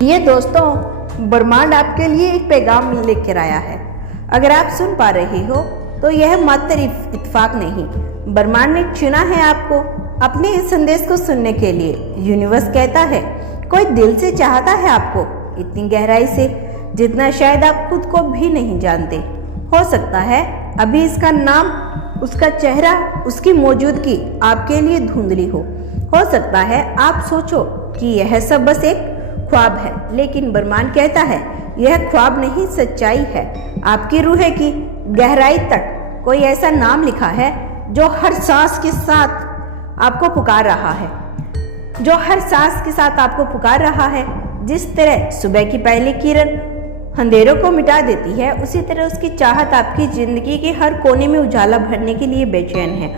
ये दोस्तों, ब्रह्मांड आपके लिए एक पैगाम लेकर आया है। अगर आप सुन पा रहे हो तो यह मात्र इत्तेफाक नहीं, ब्रह्मांड ने चुना है आपको अपने इस संदेश को सुनने के लिए। यूनिवर्स कहता है कोई दिल से चाहता है आपको, इतनी गहराई से जितना शायद आप खुद को भी नहीं जानते। हो सकता है अभी इसका नाम, उसका चेहरा, उसकी मौजूदगी आपके लिए धुंधली हो सकता है आप सोचो कि यह सब बस एक ख्वाब है, लेकिन ब्रह्मांड कहता है यह ख्वाब नहीं, सच्चाई है। आपकी रूह की गहराई तक कोई ऐसा नाम लिखा है जो हर सांस के साथ आपको पुकार रहा है, जो हर सांस के साथ आपको पुकार रहा है। जिस तरह सुबह की पहली किरण अंधेरों को मिटा देती है, उसी तरह उसकी चाहत आपकी जिंदगी के हर कोने में उजाला भरने के लिए बेचैन है।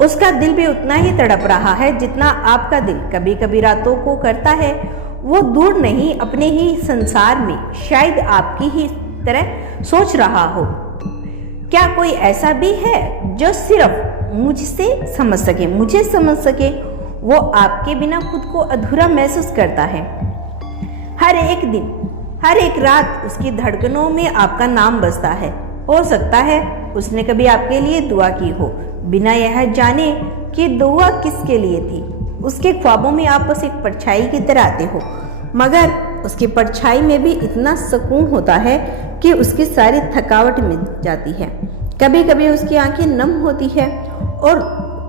उसका दिल भी उतना ही तड़प रहा है जितना आपका दिल कभी कभी रातों को करता है। वो दूर नहीं, अपने ही संसार में शायद आपकी ही तरह सोच रहा हो। क्या कोई ऐसा भी है जो सिर्फ मुझसे समझ सके, मुझे समझ सके? वो आपके बिना खुद को अधूरा महसूस करता है। हर एक दिन, हर एक रात उसकी धड़कनों में आपका नाम बजता है। हो सकता है उसने कभी आपके लिए दुआ की हो, बिना यह जाने कि दुआ किसके लिए थी। उसके ख्वाबों में आप बस एक परछाई की तरह आते हो, मगर उसकी परछाई में भी इतना सुकून होता है कि उसकी सारी थकावट मिट जाती है। कभी कभी उसकी आंखें नम होती है और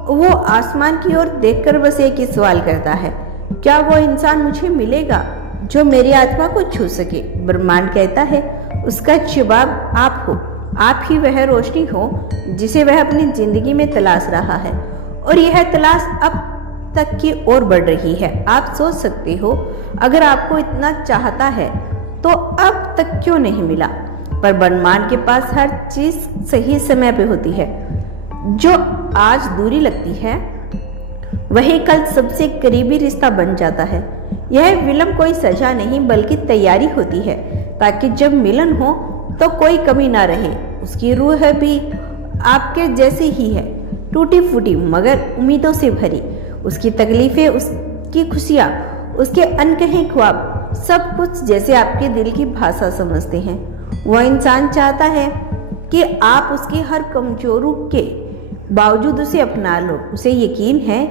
वो आसमान की ओर देखकर बस एक ही सवाल करता है, क्या वो इंसान मुझे मिलेगा जो मेरी आत्मा को छू सके? ब्रह्मांड कहता है उसका जवाब आप हो, आप ही वह रोशनी हो जिसे वह अपनी जिंदगी में तलाश रहा है। और यह तलाश अब तक की ओर बढ़ रही है। आप सोच सकते हो अगर आपको इतना चाहता है तो अब तक क्यों नहीं मिला? पर ब्रह्मांड के पास हर चीज सही समय पे होती है। जो आज दूरी लगती है वही कल सबसे करीबी रिश्ता बन जाता है। यह विलंब कोई सजा नहीं बल्कि तैयारी होती है, ताकि जब मिलन हो तो कोई कमी ना रहे। उसकी रूह भी आपके जैसी ही है, टूटी फूटी मगर उम्मीदों से भरी। उसकी तकलीफें, उसकी खुशियाँ, उसके अनकहे ख्वाब, सब कुछ जैसे आपके दिल की भाषा समझते हैं। वह इंसान चाहता है कि आप उसकी हर कमजोरी के बावजूद उसे अपना लो। उसे यकीन है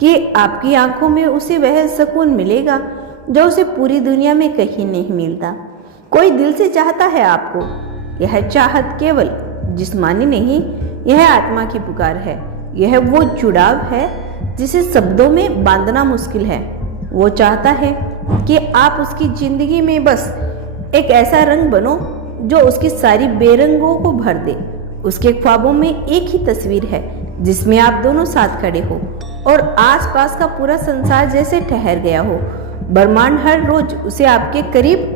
कि आपकी आंखों में उसे वह सुकून मिलेगा जो उसे पूरी दुनिया में कहीं नहीं मिलता। कोई दिल से चाहता है आपको। यह चाहत केवल जिस्मानी नहीं, यह आत्मा की पुकार है। यह वो जुड़ाव है जिसे शब्दों में बांधना मुश्किल है। वो चाहता है कि आप उसकी जिंदगी में बस एक ऐसा रंग बनो जो उसकी सारी बेरंगों को भर दे। उसके ख्वाबों में एक ही तस्वीर है जिसमें आप दोनों साथ खड़े हो और आसपास का पूरा संसार जैसे ठहर गया हो। ब्रह्मांड हर रोज उसे आपके करीब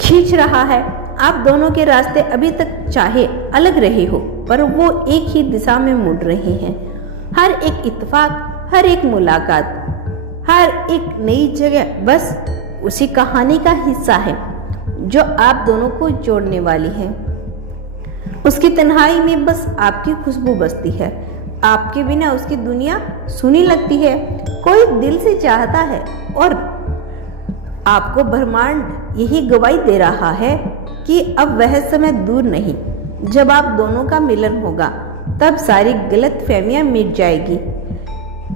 खींच रहा है। आप दोनों के रास्ते अभी तक चाहे अलग रहे हो, पर वो एक ही दिशा में मुड़ रहे हैं। हर एक इत्तेफाक, हर एक मुलाकात, हर एक नई जगह बस उसी कहानी का हिस्सा है जो आप दोनों को जोड़ने वाली है। उसकी तन्हाई में बस आपकी खुशबू बसती है। आपके बिना उसकी दुनिया सुनी लगती है। कोई दिल से चाहता है और आपको ब्रह्मांड यही गवाही दे रहा है कि अब वह समय दूर नहीं जब आप दोनों का मिलन होगा। तब सारी गलत फहमियां मिट जाएगी,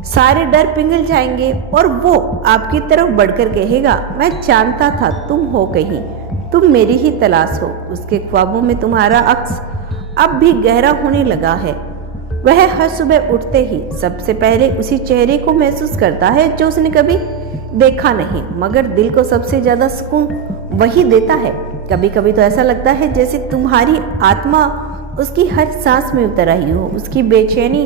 सारे डर पिघल जाएंगे और वो आपकी तरफ बढ़कर कहेगा, मैं जानता था तुम हो कहीं, तुम मेरी ही तलाश हो। उसके ख्वाबों में तुम्हारा अक्स अब भी गहरा होने लगा है। वह हर सुबह उठते ही सबसे पहले उसी चेहरे को महसूस करता है जो उसने कभी देखा नहीं, मगर दिल को सबसे ज्यादा सुकून वही देता है। कभी कभी तो ऐसा लगता है जैसे तुम्हारी आत्मा उसकी हर सांस में उतर आई हो। उसकी बेचैनी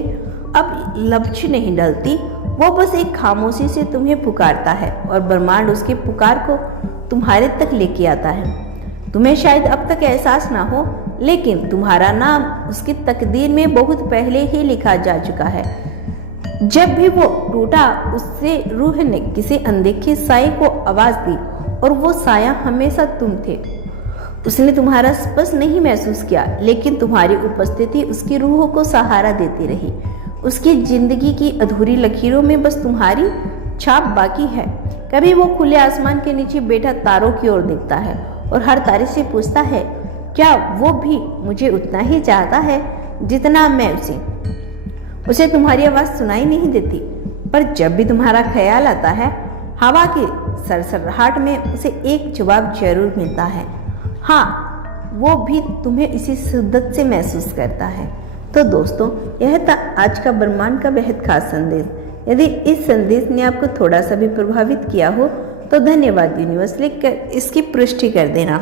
अब लफ्ज नहीं डलती, वो बस एक खामोशी से तुम्हें पुकारता है और ब्रह्मांड उसकी पुकार को तुम्हारे तक लेके आता है। तुम्हें शायद अब तक एहसास ना हो, लेकिन तुम्हारा नाम उसकी तकदीर में बहुत पहले ही लिखा जा चुका है। जब भी वो टूटा, उससे रूह ने किसी अनदेखे साए को आवाज दी और वो साया हमेशा तुम थे। उसने तुम्हारा स्पर्श नहीं महसूस किया, लेकिन तुम्हारी उपस्थिति उसकी रूह को सहारा देती रही। उसकी जिंदगी की अधूरी लकीरों में बस तुम्हारी छाप बाकी है। कभी वो खुले आसमान के नीचे बैठा तारों की ओर देखता है और हर तारे से पूछता है, क्या वो भी मुझे उतना ही चाहता है जितना मैं उसे तुम्हारी आवाज़ सुनाई नहीं देती, पर जब भी तुम्हारा ख्याल आता है हवा की सरसराहट में उसे एक जवाब जरूर मिलता है, हाँ, वो भी तुम्हें इसी शिद्दत से महसूस करता है। तो दोस्तों, यह था आज का ब्रह्मांड का बेहद खास संदेश। यदि इस संदेश ने आपको थोड़ा सा भी प्रभावित किया हो तो धन्यवाद यूनिवर्स लिखकर इसकी पुष्टि कर देना।